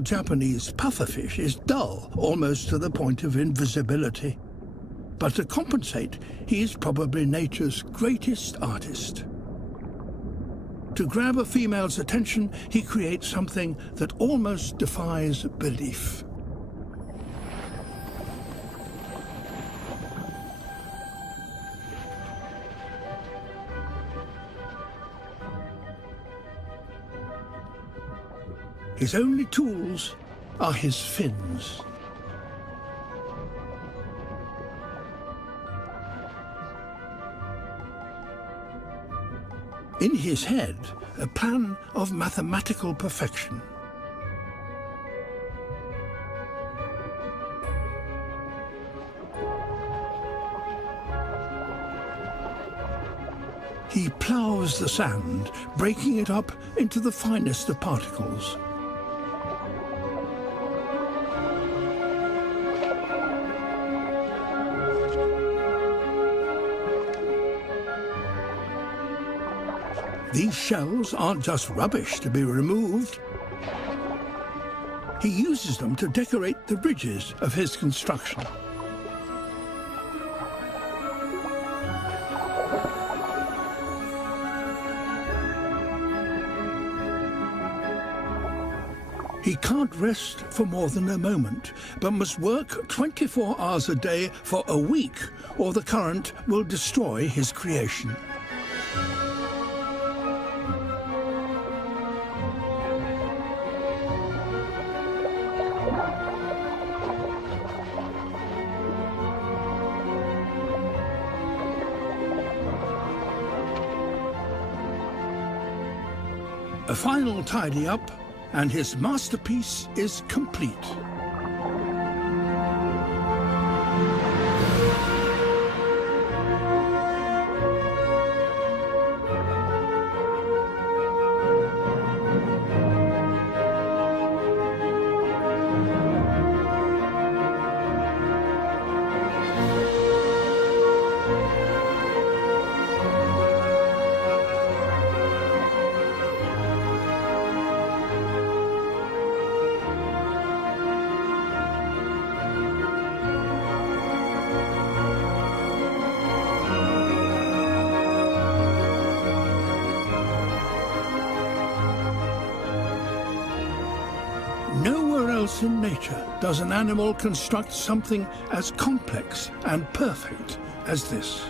Japanese pufferfish is dull, almost to the point of invisibility. But to compensate, he is probably nature's greatest artist. To grab a female's attention, he creates something that almost defies belief. His only tools are his fins. In his head, a plan of mathematical perfection. He ploughs the sand, breaking it up into the finest of particles. These shells aren't just rubbish to be removed. He uses them to decorate the ridges of his construction. He can't rest for more than a moment, but must work 24 hours a day for a week, or the current will destroy his creation. A final tidy-up, and his masterpiece is complete. Nowhere else in nature does an animal construct something as complex and perfect as this.